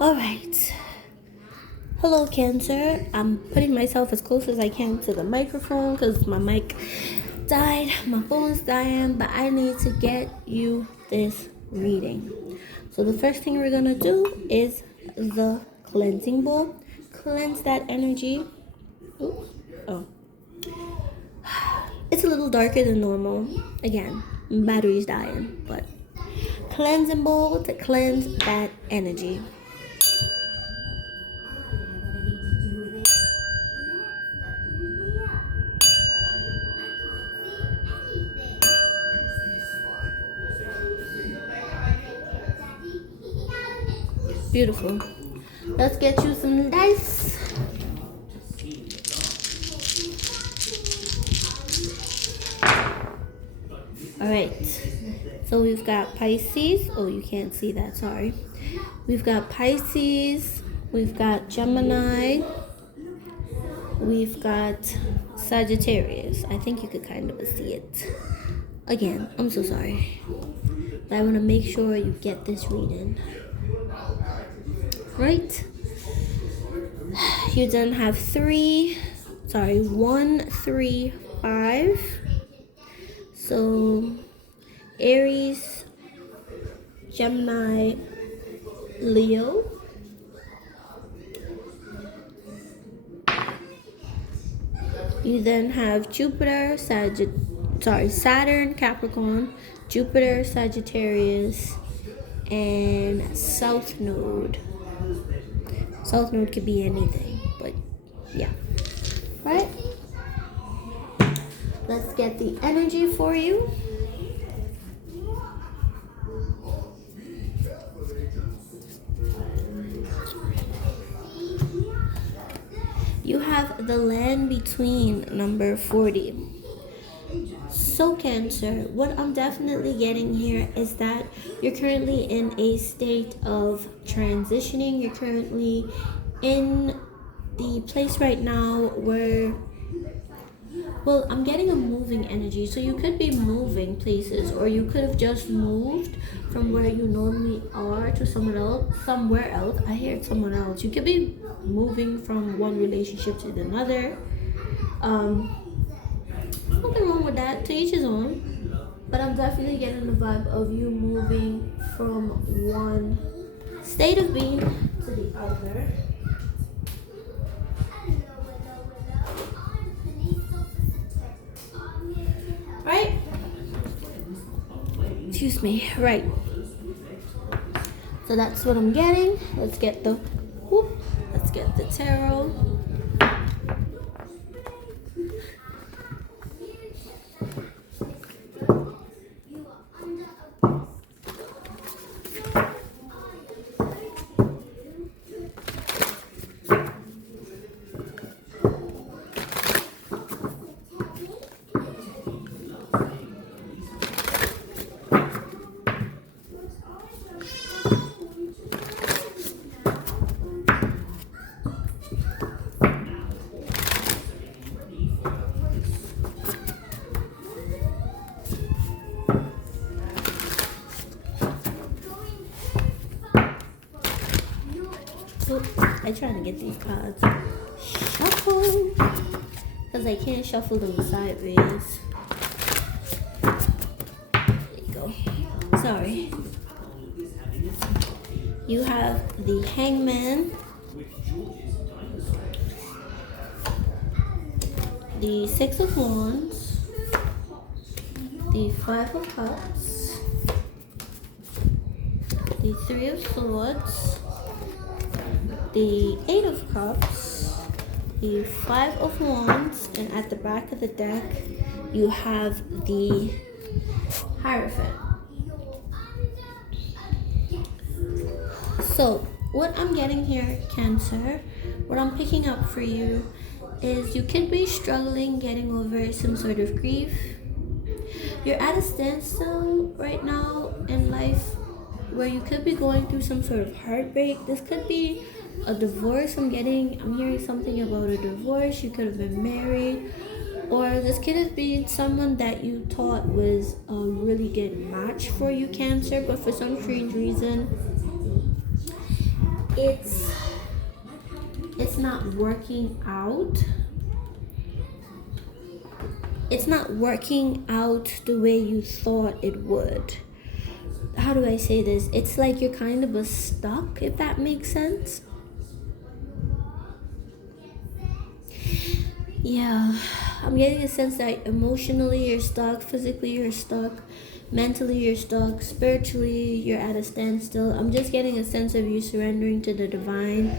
All right. Hello, Cancer. I'm putting myself as close as I can to the microphone because my mic died. My phone's dying, but I need to get you this reading. So the first thing we're gonna do is the cleansing bowl. Cleanse that energy. Oops. Oh. It's a little darker than normal. Again, battery's dying, but cleansing bowl to cleanse that energy. Beautiful. Let's get you some dice. Alright. So we've got Pisces. Oh, you can't see that, sorry. We've got Pisces. We've got Gemini. We've got Sagittarius. I think you could kind of see it. Again, I'm so sorry. But I want to make sure you get this reading. Right? You then have 1, 3, 5. So Aries, Gemini, Leo. You then have Saturn, Capricorn, Jupiter, Sagittarius, and South Node. South Node could be anything, but yeah. Right? Let's get the energy for you. You have the land between, number 40. So Cancer, what I'm definitely getting here is that you're currently in a state of transitioning. You're currently in the place right now where, well, I'm getting a moving energy. So you could be moving places, or you could have just moved from where you normally are to somewhere else. I heard someone else. You could be moving from one relationship to another. Nothing wrong with that, to each his own. But I'm definitely getting the vibe of you moving from one state of being to the other. Right? Excuse me. Right. So that's what I'm getting. Let's get the tarot. I'm trying to get these cards shuffled because I can't shuffle them sideways. There you go. Sorry. You have the Hangman, the Six of Wands, the Five of Cups, the Three of Swords, the Eight of Cups, the Five of Wands, and at the back of the deck, you have the Hierophant. So, what I'm getting here, Cancer, what I'm picking up for you is you could be struggling getting over some sort of grief. You're at a standstill right now in life where you could be going through some sort of heartbreak. This could be a divorce. I'm hearing something about a divorce. You could have been married, or this could have been someone that you thought was a really good match for you, Cancer, but for some strange reason it's not working out. It's not working out the way you thought it would. How do I say this? It's like you're kind of stuck, if that makes sense. Yeah, I'm getting a sense that emotionally you're stuck, physically you're stuck, mentally you're stuck, spiritually you're at a standstill. I'm just getting a sense of you surrendering to the divine.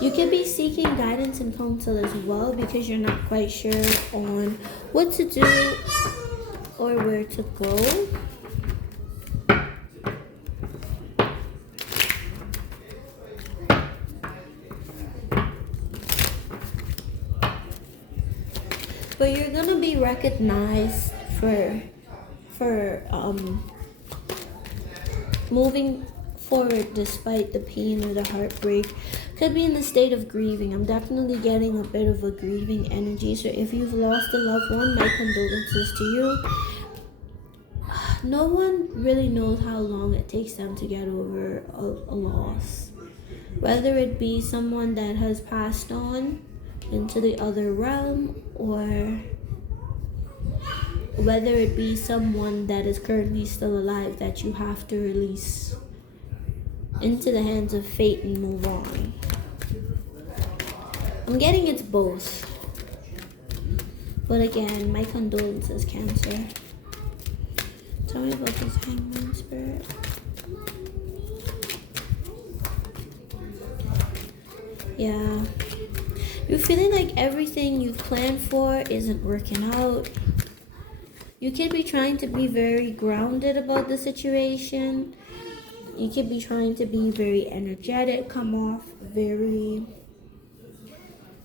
You could be seeking guidance and counsel as well because you're not quite sure on what to do or where to go. But you're gonna be recognized for moving forward despite the pain or the heartbreak. Could be in the state of grieving. I'm definitely getting a bit of a grieving energy. So if you've lost a loved one, my condolences to you. No one really knows how long it takes them to get over a loss. Whether it be someone that has passed on into the other realm, or whether it be someone that is currently still alive that you have to release into the hands of fate and move on. I'm getting it's both. But again, my condolences, Cancer. Tell me about this Hangman spirit. Yeah. You're feeling like everything you've planned for isn't working out. You could be trying to be very grounded about the situation. You could be trying to be very energetic, come off very...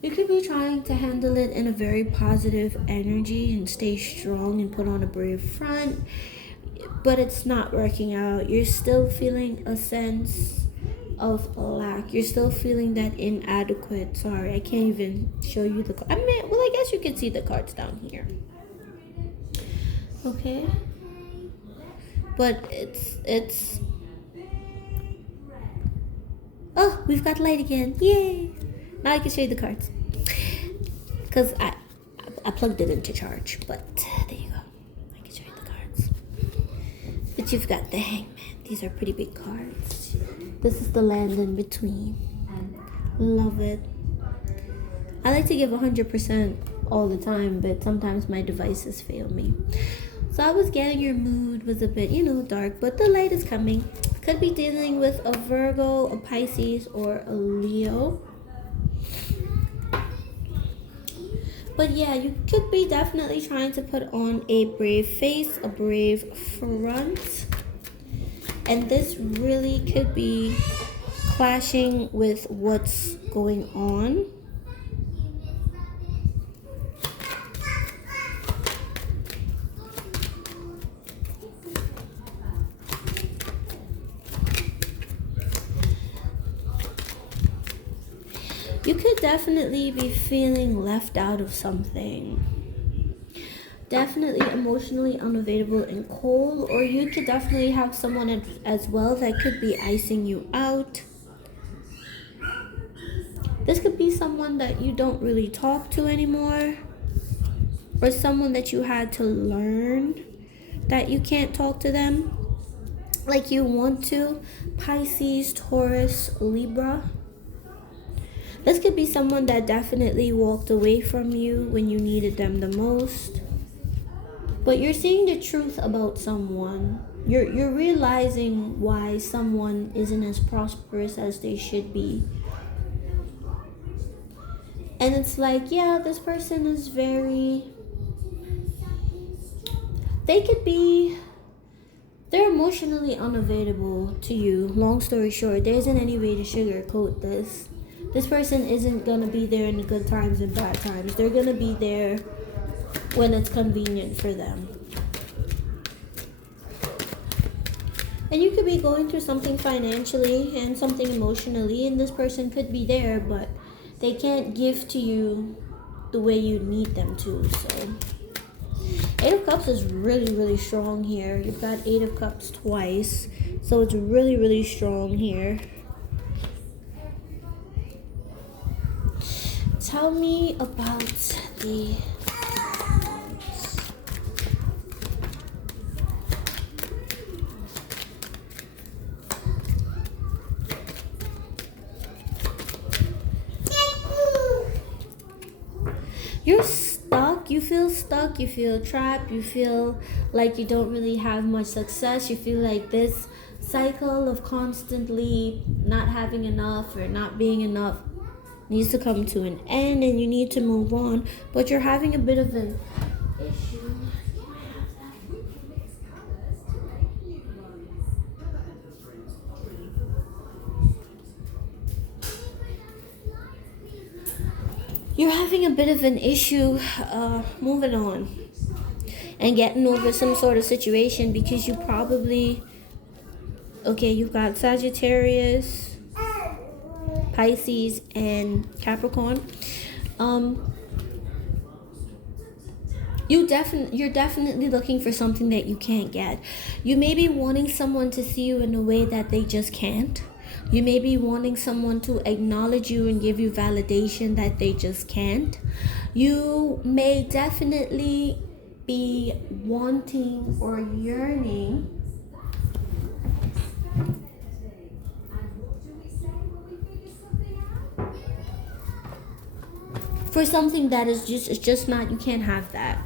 You could be trying to handle it in a very positive energy and stay strong and put on a brave front. But it's not working out. You're still feeling a sense of lack. You're still feeling that inadequate. Sorry, I can't even show you the card. I guess you can see the cards down here. Okay. But it's oh, we've got light again. Yay! Now I can show you the cards. Because I plugged it into charge. But there you go. I can show you the cards. But you've got the Hangman. These are pretty big cards. This is the land in between. Love it. I like to give 100% all the time, but sometimes my devices fail me. So I was getting your mood was a bit, dark, but the light is coming. Could be dealing with a Virgo, a Pisces, or a Leo. But yeah, you could be definitely trying to put on a brave face, a brave front. And this really could be clashing with what's going on. You could definitely be feeling left out of something. Definitely emotionally unavailable and cold, or you could definitely have someone as well that could be icing you out. This could be someone that you don't really talk to anymore, or someone that you had to learn that you can't talk to them like you want to. Pisces, Taurus, Libra. This could be someone that definitely walked away from you when you needed them the most. But you're seeing the truth about someone. You're realizing why someone isn't as prosperous as they should be. And it's like, yeah, this person is very... They're emotionally unavailable to you. Long story short, there isn't any way to sugarcoat this. This person isn't going to be there in the good times and bad times. They're going to be there when it's convenient for them. And you could be going through something financially and something emotionally, and this person could be there, but they can't give to you the way you need them to. So Eight of Cups is really, really strong here. You've got Eight of Cups twice, so it's really, really strong here. tell me about the... You're stuck, you feel trapped, you feel like you don't really have much success, you feel like this cycle of constantly not having enough or not being enough needs to come to an end and you need to move on, but you're having a bit of an issue. You're having a bit of an issue moving on and getting over some sort of situation because you probably, okay, you've got Sagittarius, Pisces, and Capricorn. You're definitely looking for something that you can't get. You may be wanting someone to see you in a way that they just can't. You may be wanting someone to acknowledge you and give you validation that they just can't. You may definitely be wanting or yearning for something that is just not, you can't have that.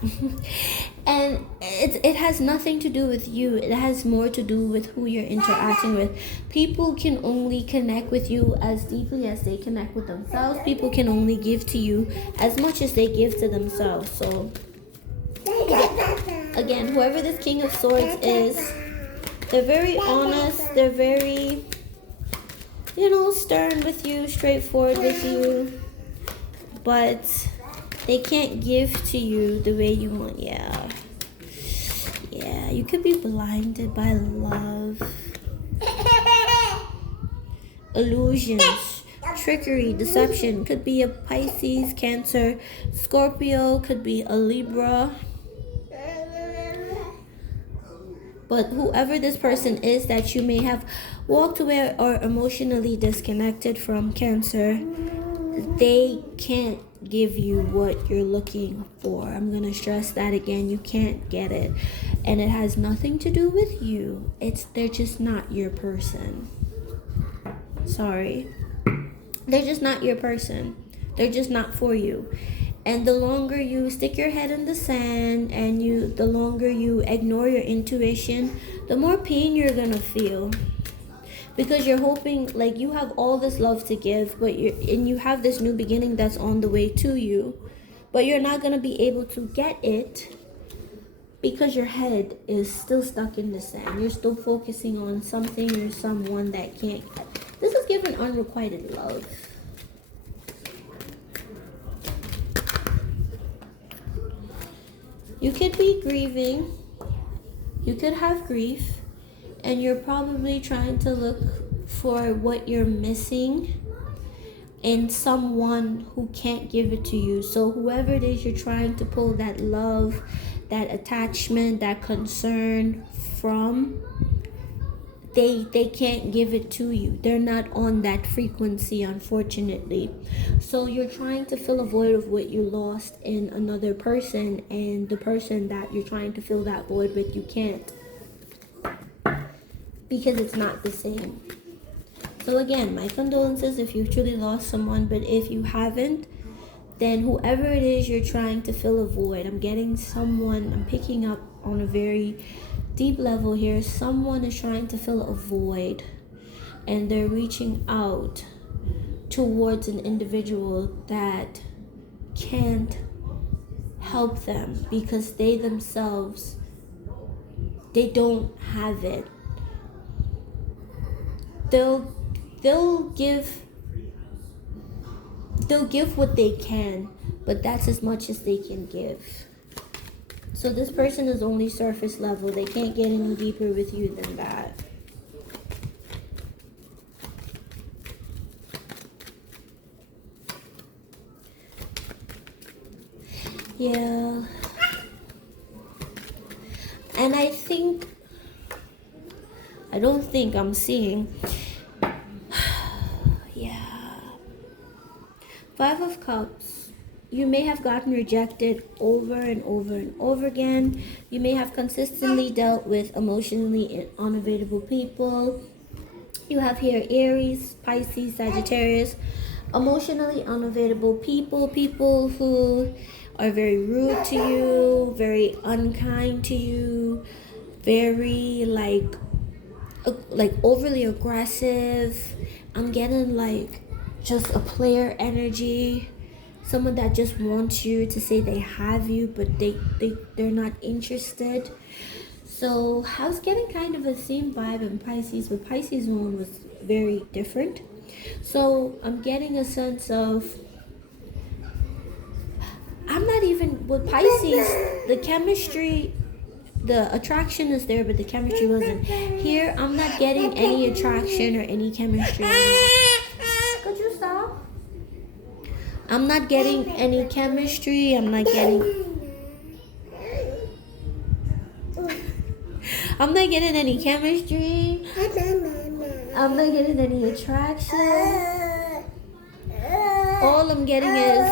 And it has nothing to do with you. It has more to do with who you're interacting with. People can only connect with you as deeply as they connect with themselves. People can only give to you as much as they give to themselves. So again, whoever this King of Swords is, they're very honest, they're very, stern with you, straightforward with you, but they can't give to you the way you want. Yeah, you could be blinded by love, illusions, trickery, deception. Could be a Pisces, Cancer, Scorpio, could be a Libra. But whoever this person is that you may have walked away or emotionally disconnected from, Cancer, they can't give you what you're looking for. I'm going to stress that again. You can't get it. And it has nothing to do with you. They're just not your person. Sorry. They're just not your person. They're just not for you. And the longer you stick your head in the sand and the longer you ignore your intuition, the more pain you're going to feel. Because you're hoping, like, you have all this love to give, but you have this new beginning that's on the way to you, but you're not going to be able to get it because your head is still stuck in the sand. You're still focusing on something or someone that can't get. This is given unrequited love. You could be grieving. You could have grief. And you're probably trying to look for what you're missing in someone who can't give it to you. So whoever it is you're trying to pull that love, that attachment, that concern from, they can't give it to you. They're not on that frequency, unfortunately. So you're trying to fill a void of what you lost in another person, and the person that you're trying to fill that void with, you can't. Because it's not the same. So again, my condolences if you've truly lost someone, but if you haven't, then whoever it is you're trying to fill a void, I'm picking up on a very deep level here. Someone is trying to fill a void and they're reaching out towards an individual that can't help them because they themselves, they don't have it. They'll give what they can, but that's as much as they can give. So this person is only surface level. They can't get any deeper with you than that. Yeah. And I'm seeing, yeah, Five of Cups. You may have gotten rejected over and over and over again. You may have consistently dealt with emotionally unavailable people. You have here Aries, Pisces, Sagittarius. Emotionally unavailable people. People who are very rude to you, very unkind to you, very like overly aggressive. I'm getting like just a player energy, someone that just wants you to say they have you, but they're not interested. So I was getting kind of the same vibe in Pisces, but Pisces one was very different. So I'm getting a sense of, I'm not even with Pisces, the chemistry, the attraction is there, but the chemistry wasn't. Here, I'm not getting any attraction or any chemistry. Could you stop? I'm not getting any chemistry. I'm not getting any chemistry. I'm not getting any attraction. All I'm getting is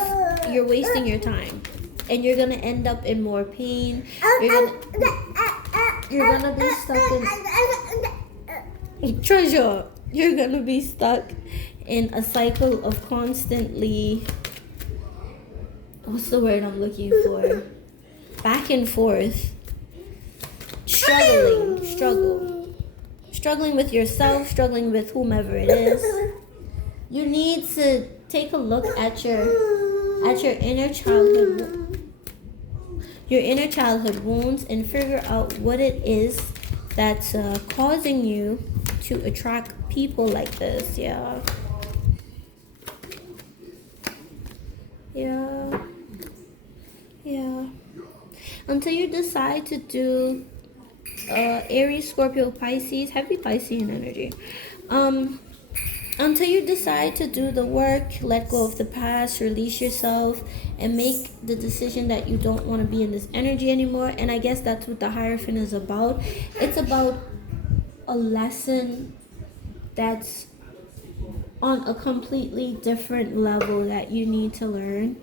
you're wasting your time. And you're gonna end up in more pain. You're gonna be stuck in treasure. You're gonna be stuck in a cycle of constantly, what's the word I'm looking for? Back and forth. Struggling with yourself, struggling with whomever it is. You need to take a look at your inner childhood wounds and figure out what it is that's causing you to attract people like this. Yeah. Until you decide to do Aries, Scorpio, Pisces, heavy Piscean energy. Until you decide to do the work, let go of the past, release yourself, and make the decision that you don't want to be in this energy anymore. And I guess that's what the Hierophant is about. It's about a lesson that's on a completely different level that you need to learn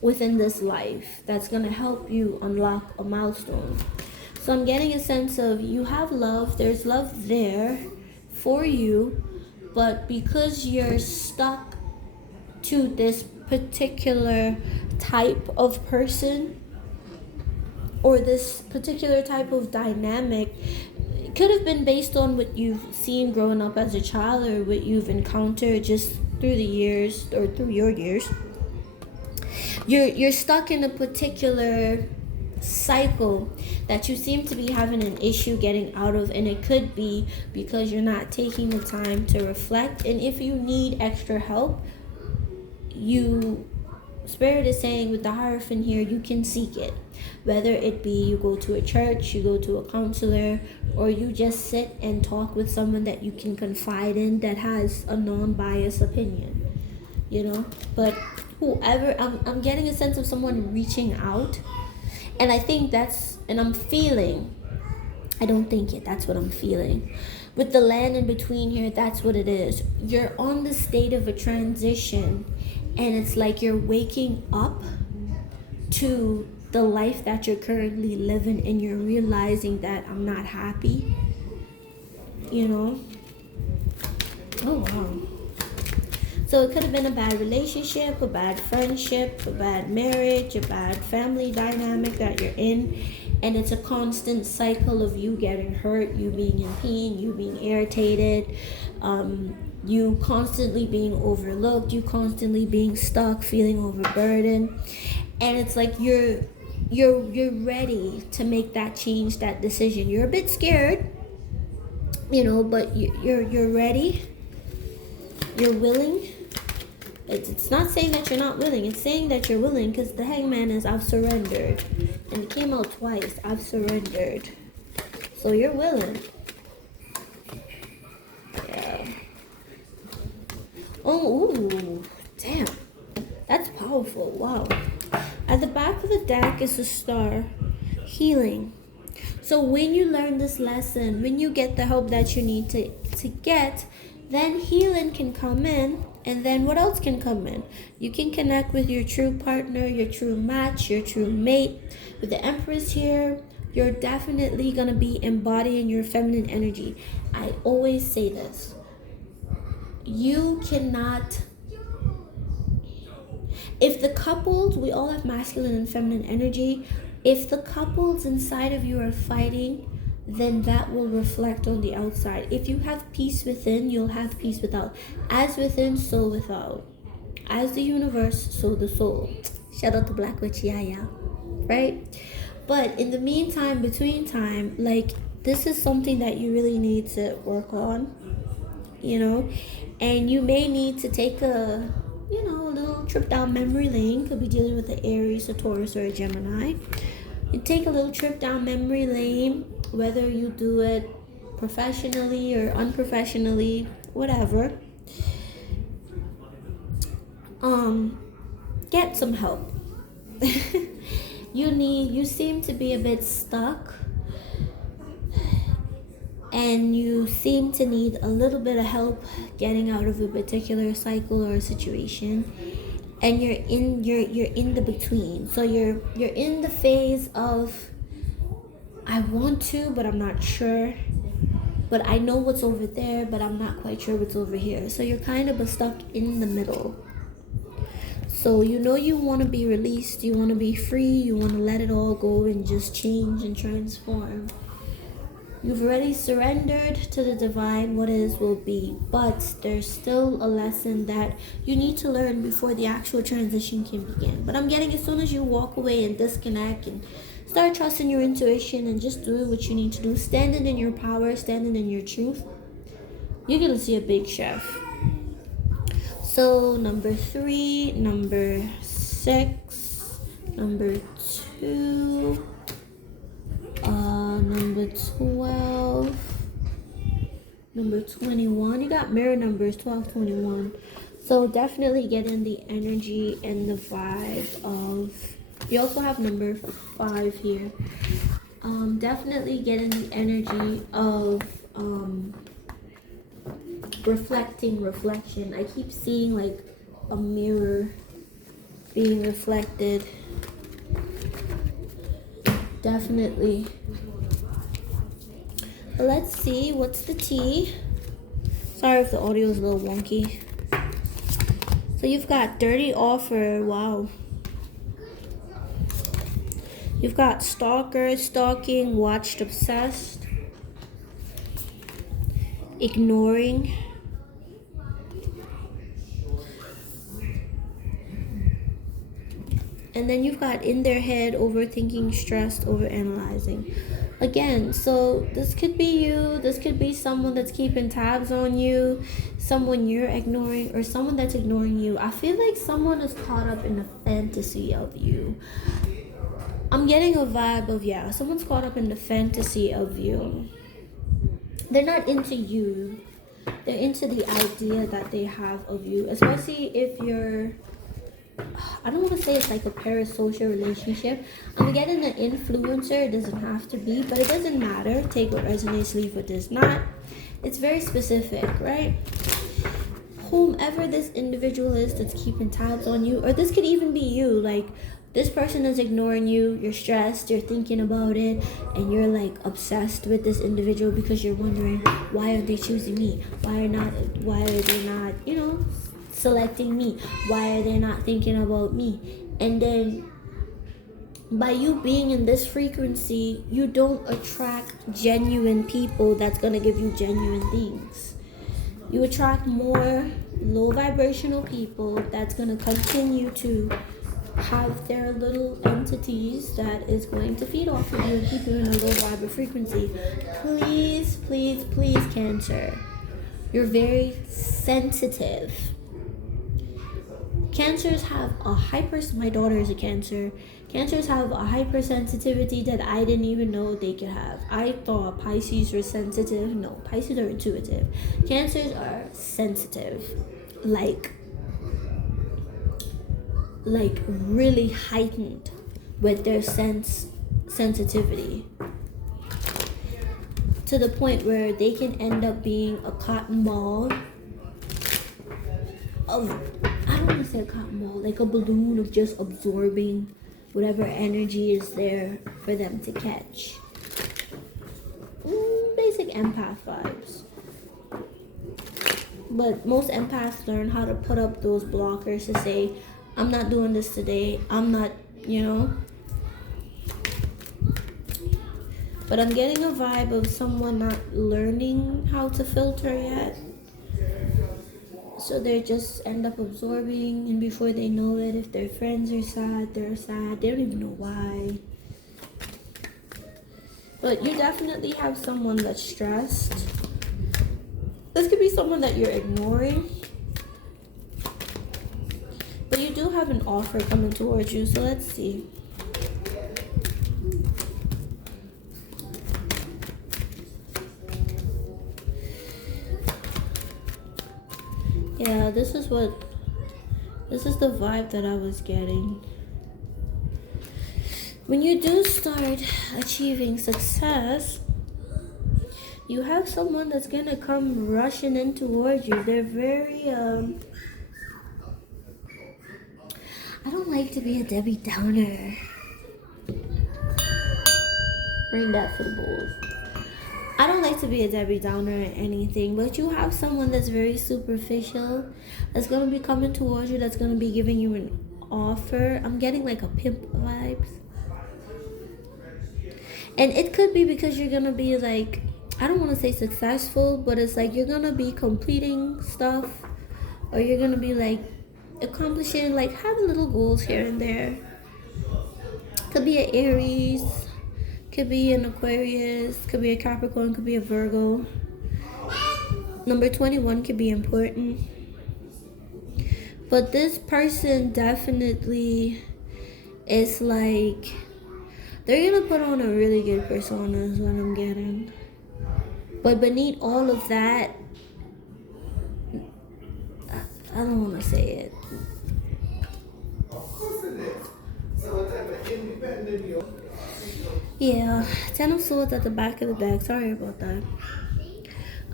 within this life that's going to help you unlock a milestone. So I'm getting a sense of you have love. There's love there for you. But because you're stuck to this particular type of person or this particular type of dynamic, it could have been based on what you've seen growing up as a child or what you've encountered just through the years or through your years. You're stuck in a particular cycle that you seem to be having an issue getting out of, and it could be because you're not taking the time to reflect. And if you need extra help, Spirit is saying with the Hierophant here, you can seek it, whether it be you go to a church, you go to a counselor, or you just sit and talk with someone that you can confide in that has a non-biased opinion, but whoever, I'm getting a sense of someone reaching out. And I think that's what I'm feeling. With the land in between here, that's what it is. You're on the state of a transition, and it's like you're waking up to the life that you're currently living, and you're realizing that I'm not happy. Oh, wow. So it could have been a bad relationship, a bad friendship, a bad marriage, a bad family dynamic that you're in. And it's a constant cycle of you getting hurt, you being in pain, you being irritated, you constantly being overlooked, you constantly being stuck, feeling overburdened. And it's like you're ready to make that change, that decision. You're a bit scared, but you're ready. You're willing. It's not saying that you're not willing. It's saying that you're willing, because the Hangman is I've surrendered. And it came out twice. I've surrendered. So you're willing. Yeah. Oh, ooh. Damn. That's powerful. Wow. At the back of the deck is a star. Healing. So when you learn this lesson, when you get the help that you need to get, then healing can come in And then what else can come in? You can connect with your true partner, your true match, your true mate. With the Empress here, you're definitely going to be embodying your feminine energy. I always say this. You cannot, if the couples, we all have masculine and feminine energy, if the couples inside of you are fighting, then that will reflect on the outside. If you have peace within, you'll have peace without. As within, so without. As the universe, so the soul. Shout out to Black Witch Yaya, right? But in the meantime, between time, like, this is something that you really need to work on, and you may need to take a little trip down memory lane. Could be dealing with an Aries, a Taurus, or a Gemini. You take a little trip down memory lane, whether you do it professionally or unprofessionally, whatever. Get some help. You seem to be a bit stuck, and you seem to need a little bit of help getting out of a particular cycle or a situation, and you're in the between. So you're in the phase of, I want to, but I'm not sure, but I know what's over there, but I'm not quite sure what's over here. So you're kind of stuck in the middle. So you want to be released, you want to be free, you want to let it all go and just change and transform. You've already surrendered to the divine. What is will be. But there's still a lesson that you need to learn before the actual transition can begin. But I'm getting, as soon as you walk away and disconnect and start trusting your intuition and just doing what you need to do, standing in your power, standing in your truth, you're going to see a big shift. So number 3, number 6, number 2, number 12, number 21. You got mirror numbers 12, 21. So definitely get in the energy and the vibe of, you also have number 5 here. Definitely get in the energy of reflection. I keep seeing like a mirror being reflected. Definitely. But let's see, what's the tea? Sorry if the audio is a little wonky. So you've got dirty offer. Wow. You've got stalker, stalking, watched, obsessed, ignoring, and then you've got in their head, overthinking, stressed, overanalyzing. Again, so this could be you, this could be someone that's keeping tabs on you, someone you're ignoring, or someone that's ignoring you. I feel like someone is caught up in the fantasy of you. I'm getting a vibe of, someone's caught up in the fantasy of you. They're not into you. They're into the idea that they have of you, especially if you're, I don't want to say it's like a parasocial relationship. I'm getting an influencer. It doesn't have to be, but it doesn't matter. Take what resonates, leave what does not. It's very specific, right? Whomever this individual is that's keeping tabs on you, or this could even be you, like, this person is ignoring you, you're stressed, you're thinking about it, and you're like obsessed with this individual because you're wondering, why are they choosing me? Why are they not, selecting me? Why are they not thinking about me? And then by you being in this frequency, you don't attract genuine people that's gonna give you genuine things. You attract more low vibrational people that's gonna continue to have their little entities that is going to feed off of you and keep you in a low vibe frequency. Please, please, please, Cancer. You're very sensitive. Cancers have my daughter is a Cancer. Cancers have a hypersensitivity that I didn't even know they could have. I thought Pisces were sensitive. No, Pisces are intuitive. Cancers are sensitive. Like really heightened with their sensitivity, to the point where they can end up being a cotton ball of, I don't want to say a cotton ball, like a balloon of just absorbing whatever energy is there for them to catch. Basic empath vibes. But most empaths learn how to put up those blockers to say, I'm not doing this today. I'm not, But I'm getting a vibe of someone not learning how to filter yet. So they just end up absorbing, and before they know it, if their friends are sad, they're sad. They don't even know why. But you definitely have someone that's stressed. This could be someone that you're ignoring. But you do have an offer coming towards you, so let's see. Yeah, this is the vibe that I was getting. When you do start achieving success, you have someone that's gonna come rushing in towards you. They're very, I don't like to be a Debbie Downer. Bring that for the bulls. I don't like to be a Debbie Downer or anything, but you have someone that's very superficial, that's gonna be coming towards you, that's gonna be giving you an offer. I'm getting like a pimp vibes. And it could be because you're gonna be like, I don't want to say successful, but it's like you're gonna be completing stuff, or you're gonna be like accomplishing, like having little goals here and there. Could be an Aries, could be an Aquarius, could be a Capricorn, could be a Virgo. Number 21 could be important. But this person definitely is like, they're gonna put on a really good persona is what I'm getting. But beneath all of that, I don't want to say it. Yeah, 10 of Swords at the back of the deck. Sorry about that.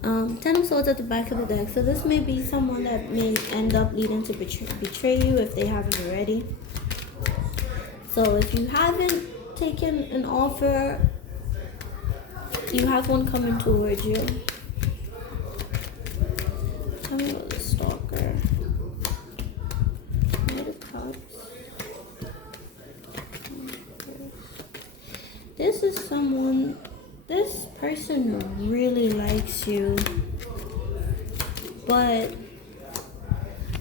10 of Swords at the back of the deck. So this may be someone that may end up leading to betray you if they haven't already. So if you haven't taken an offer, you have one coming towards you. Tell me about the stalker. Knight of Cups. This is someone, this person really likes you, but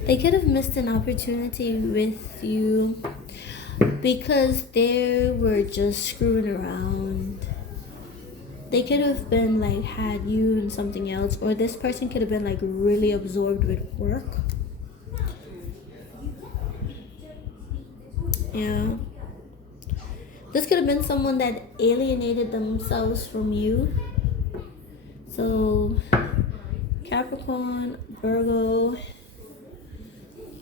they could have missed an opportunity with you because they were just screwing around. They could have been like had you in something else, or this person could have been like really absorbed with work. Yeah. This could have been someone that alienated themselves from you. So Capricorn, Virgo,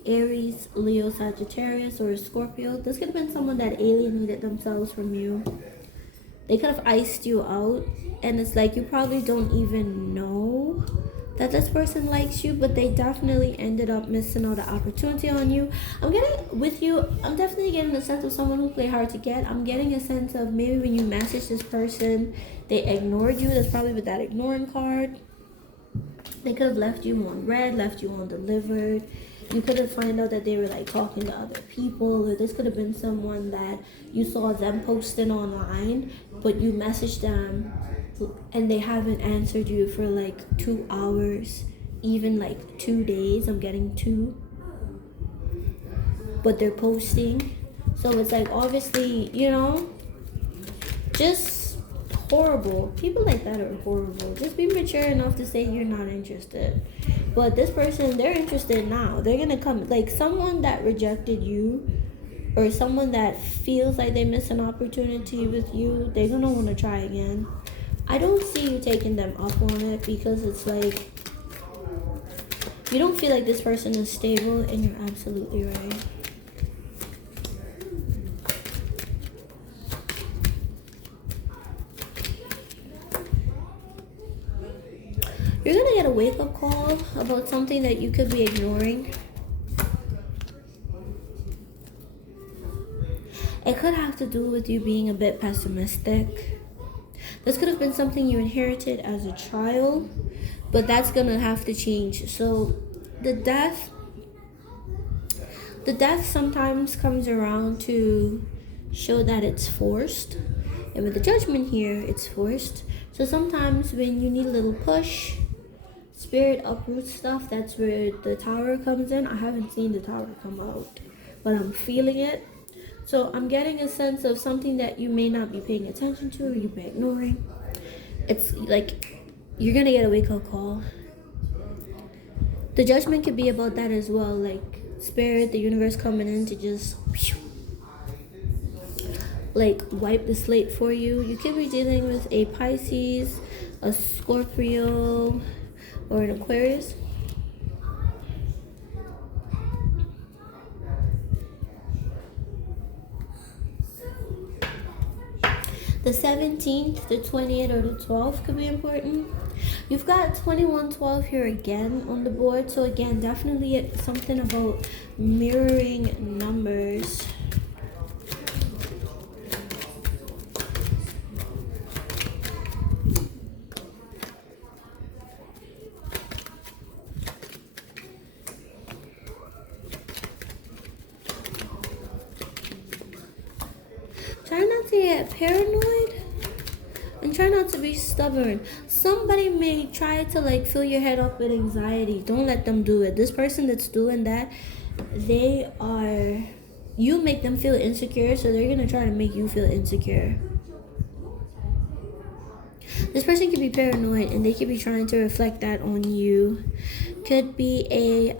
Aries, Leo, Sagittarius, or Scorpio. This could have been someone that alienated themselves from you. They could have iced you out, and it's like you probably don't even know that this person likes you, but they definitely ended up missing out the opportunity on you. I'm definitely getting a sense of someone who play hard to get. I'm getting a sense of maybe when you message this person, they ignored you. That's probably with that ignoring card. They could have left you on red, left you undelivered. You could have found out that they were like talking to other people, or this could have been someone that you saw them posting online, but you messaged them and they haven't answered you for like 2 hours, even like 2 days. I'm getting 2, but they're posting. So it's like, obviously, just horrible. People like that are horrible. Just be mature enough to say you're not interested. But this person, they're interested now. They're gonna come, like someone that rejected you, or someone that feels like they missed an opportunity with you, they're gonna want to try again. I don't see you taking them up on it, because it's like you don't feel like this person is stable, and you're absolutely right. You're gonna get a wake-up call about something that you could be ignoring. It could have to do with you being a bit pessimistic. This could have been something you inherited as a child, but that's gonna have to change. So the death sometimes comes around to show that it's forced. And with the judgment here, it's forced. So sometimes when you need a little push, spirit uproots stuff, that's where the tower comes in. I haven't seen the tower come out, but I'm feeling it. So I'm getting a sense of something that you may not be paying attention to or you've been ignoring. It's like you're gonna get a wake-up call. The judgment could be about that as well, like spirit, the universe coming in to just like wipe the slate for you. You could be dealing with a Pisces, a Scorpio, or an Aquarius. The 17th, the 20th, or the 12th could be important. You've got 2112 here again on the board. So again, definitely something about mirroring numbers. Try not to get paranoid and try not to be stubborn. Somebody may try to like fill your head up with anxiety. Don't let them do it. This person that's doing that, you make them feel insecure, so they're gonna try to make you feel insecure. This person could be paranoid and they could be trying to reflect that on you. Could be a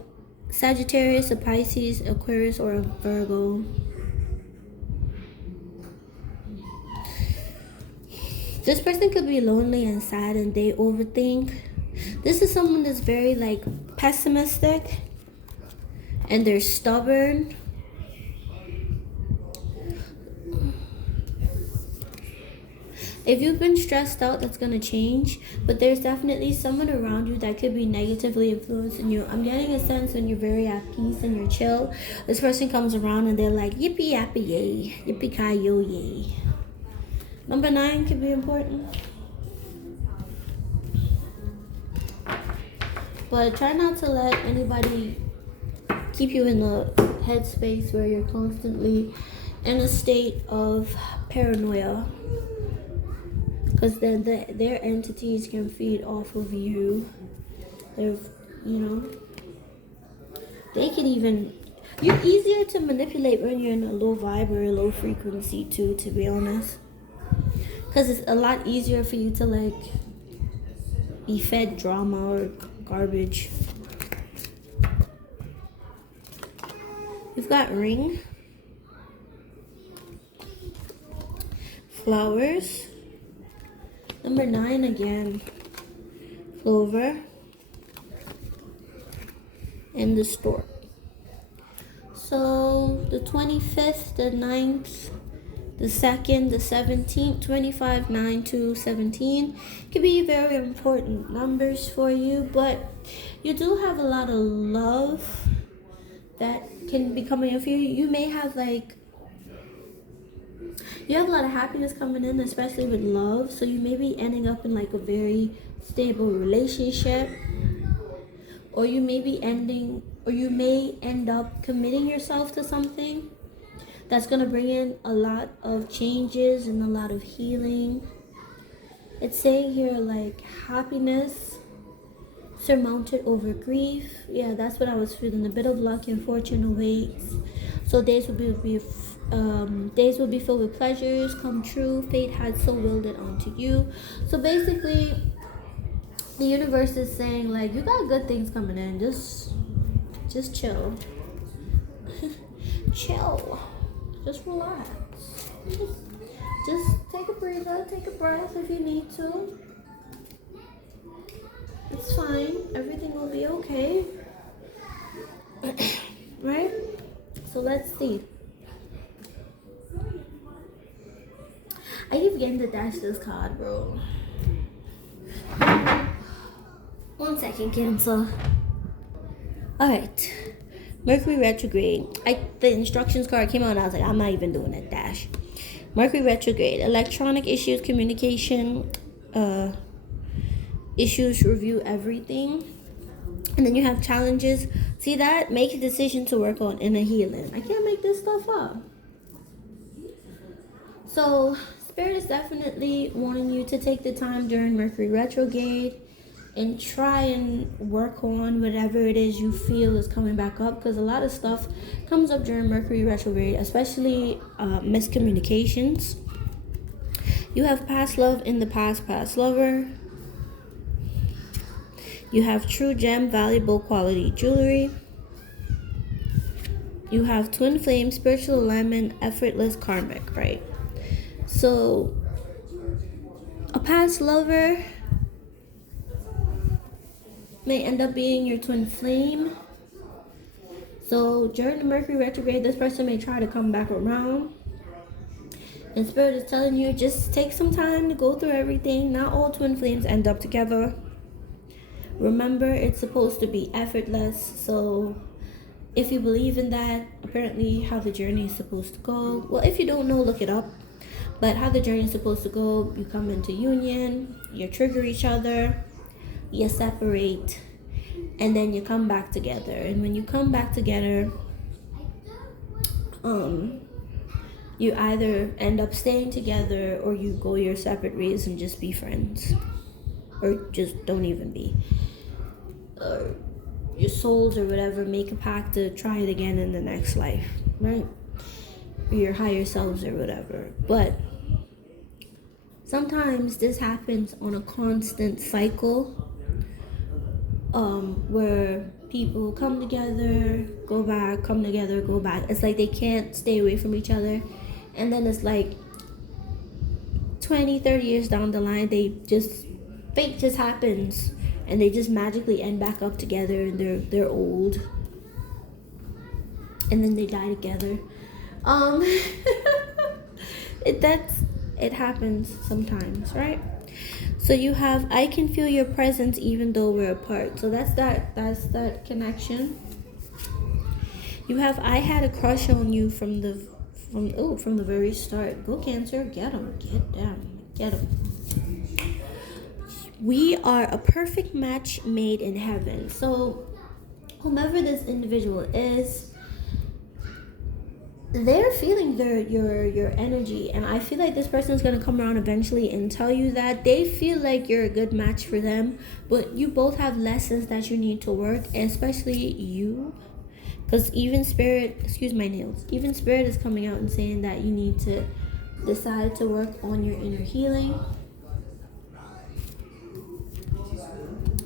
Sagittarius, a Pisces, Aquarius, or a Virgo. This person could be lonely and sad and they overthink. This is someone that's very like pessimistic and they're stubborn. If you've been stressed out, that's going to change. But there's definitely someone around you that could be negatively influencing you. I'm getting a sense when you're very at peace and you're chill, this person comes around and they're like, yippee yappee yay, yippee ki yo yay. Number 9 could be important. But try not to let anybody keep you in the headspace where you're constantly in a state of paranoia. Because then their entities can feed off of you. They can even... You're easier to manipulate when you're in a low vibe or a low frequency too, to be honest. Because it's a lot easier for you to like be fed drama or garbage. We've got ring, flowers, number 9 again, clover, and the stork. So the 25th, the 9th, the 2nd, the 17th, 25, 9 to 17 can be very important numbers for you, but you do have a lot of love that can be coming in for you. You may have you have a lot of happiness coming in, especially with love, so you may be ending up in like a very stable relationship, or you may end up committing yourself to something that's going to bring in a lot of changes and a lot of healing. It's saying here like happiness surmounted over grief. Yeah, that's what I was feeling. A bit of luck and fortune awaits. So days will be filled with pleasures come true. Fate had so willed it onto you. So basically, the universe is saying like you got good things coming in. Just chill. Chill. Just relax. Just take a breather, take a breath if you need to. It's fine. Everything will be okay. Right? So let's see. I keep getting to dash this card, bro. 1 second, Cancer. Alright. Mercury retrograde. The instructions card came out and I was like, I'm not even doing it. Dash. Mercury retrograde. Electronic issues, communication issues, review everything. And then you have challenges. See that? Make a decision to work on inner healing. I can't make this stuff up. So Spirit is definitely wanting you to take the time during Mercury retrograde and try and work on whatever it is you feel is coming back up, because a lot of stuff comes up during Mercury retrograde, especially miscommunications. You have past love in the past lover. You have true gem, valuable quality jewelry. You have twin flame, spiritual alignment, effortless karmic, right? So, a past lover may end up being your twin flame. So, during the Mercury retrograde, this person may try to come back around. And Spirit is telling you, just take some time to go through everything. Not all twin flames end up together. Remember, it's supposed to be effortless. So, if you believe in that, apparently how the journey is supposed to go. Well, if you don't know, look it up. But how the journey is supposed to go, you come into union, you trigger each other, you separate, and then you come back together. And when you come back together, you either end up staying together or you go your separate ways and just be friends. Or just don't even be. Or your souls or whatever make a pact to try it again in the next life, right? Or your higher selves or whatever. But sometimes this happens on a constant cycle, where people come together, go back, come together, go back. It's like they can't stay away from each other. And then it's like 20, 30 years down the line, fate just happens. And they just magically end back up together, and they're old. And then they die together. It happens sometimes, right? So you have, I can feel your presence even though we're apart. So that's that connection. You have, I had a crush on you from the very start. Go Cancer, get them, get them, get them. We are a perfect match made in heaven. So whomever this individual is, they're feeling your energy, and I feel like this person is going to come around eventually and tell you that they feel like you're a good match for them, but you both have lessons that you need to work, and especially you, because even Spirit is coming out and saying that you need to decide to work on your inner healing.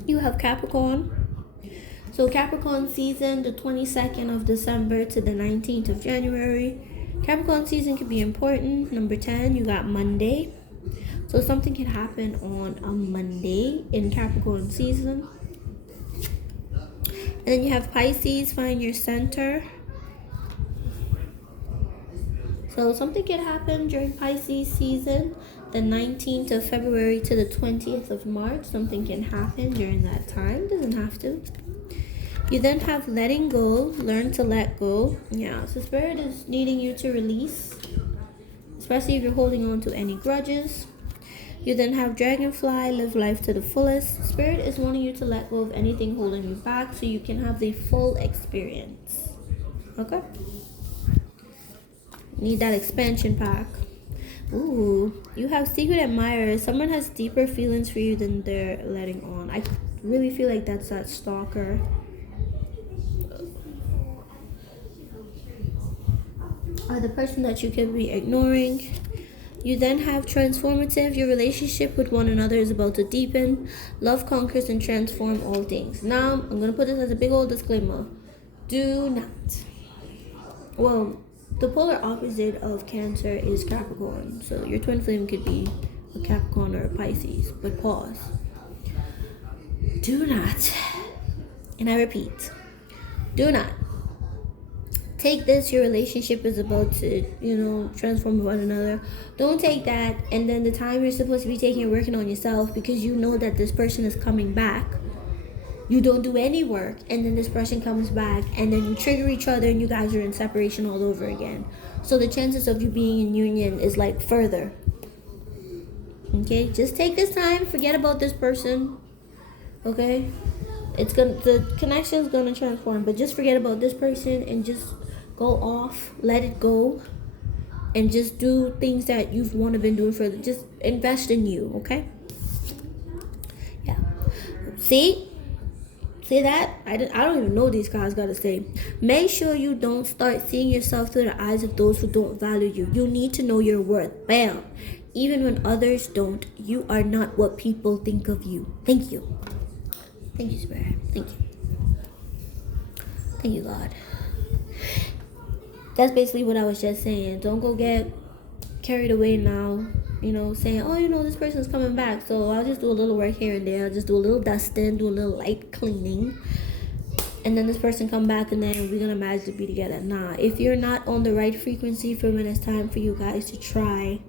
You have Capricorn. So Capricorn season, the 22nd of December to the 19th of January. Capricorn season can be important. Number 10, you got Monday. So something can happen on a Monday in Capricorn season. And then you have Pisces, find your center. So something can happen during Pisces season, the 19th of February to the 20th of March. Something can happen during that time. Doesn't have to. You then have letting go, learn to let go. Yeah, so Spirit is needing you to release, especially if you're holding on to any grudges. You then have Dragonfly, live life to the fullest. Spirit is wanting you to let go of anything holding you back so you can have the full experience. Okay? Need that expansion pack. Ooh, you have secret admirers. Someone has deeper feelings for you than they're letting on. I really feel like that's that stalker. Or the person that you could be ignoring. You then have transformative. Your relationship with one another is about to deepen. Love conquers and transform all things. Now, I'm going to put this as a big old disclaimer. Do not. Well, the polar opposite of Cancer is Capricorn. So your twin flame could be a Capricorn or a Pisces. But pause. Do not, and I repeat, do not take this, your relationship is about to, transform one another. Don't take that, and then the time you're supposed to be taking and working on yourself because you know that this person is coming back, you don't do any work, and then this person comes back, and then you trigger each other, and you guys are in separation all over again. So the chances of you being in union is like further. Okay, just take this time, forget about this person. Okay, the connection is gonna transform, but just forget about this person and just go off, let it go, and just do things that you've want to been doing further. Just invest in you. Okay. Yeah. See that? I don't even know these cards gotta say. Make sure you don't start seeing yourself through the eyes of those who don't value you. You need to know your worth. Bam. Even when others don't, you are not what people think of you. Thank you. Thank you, Spirit. Thank you. Thank you, God. That's basically what I was just saying. Don't go get carried away now, saying, oh, this person's coming back, so I'll just do a little work here and there. I'll just do a little dusting, do a little light cleaning, and then this person come back, and then we're gonna magically be together. Nah, if you're not on the right frequency for when it's time for you guys to try,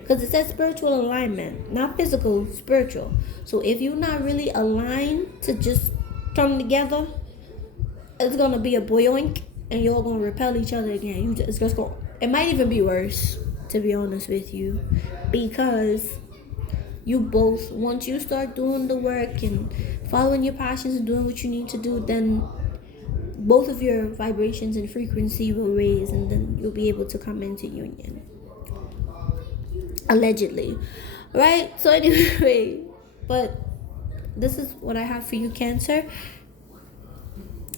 because it says spiritual alignment, not physical, spiritual. So if you're not really aligned to just come together, it's gonna be a boyoink, and you're gonna repel each other again. It might even be worse, to be honest with you, because you both, once you start doing the work and following your passions and doing what you need to do, then both of your vibrations and frequency will raise, and then you'll be able to come into union, allegedly, right? So anyway, but this is what I have for you, Cancer.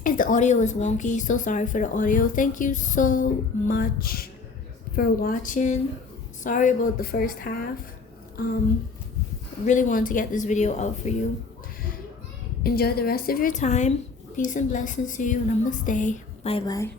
If the audio is wonky, so sorry for the audio. Thank you so much for watching. Sorry about the first half. Really wanted to get this video out for you. Enjoy the rest of your time. Peace and blessings to you. Namaste. Bye bye.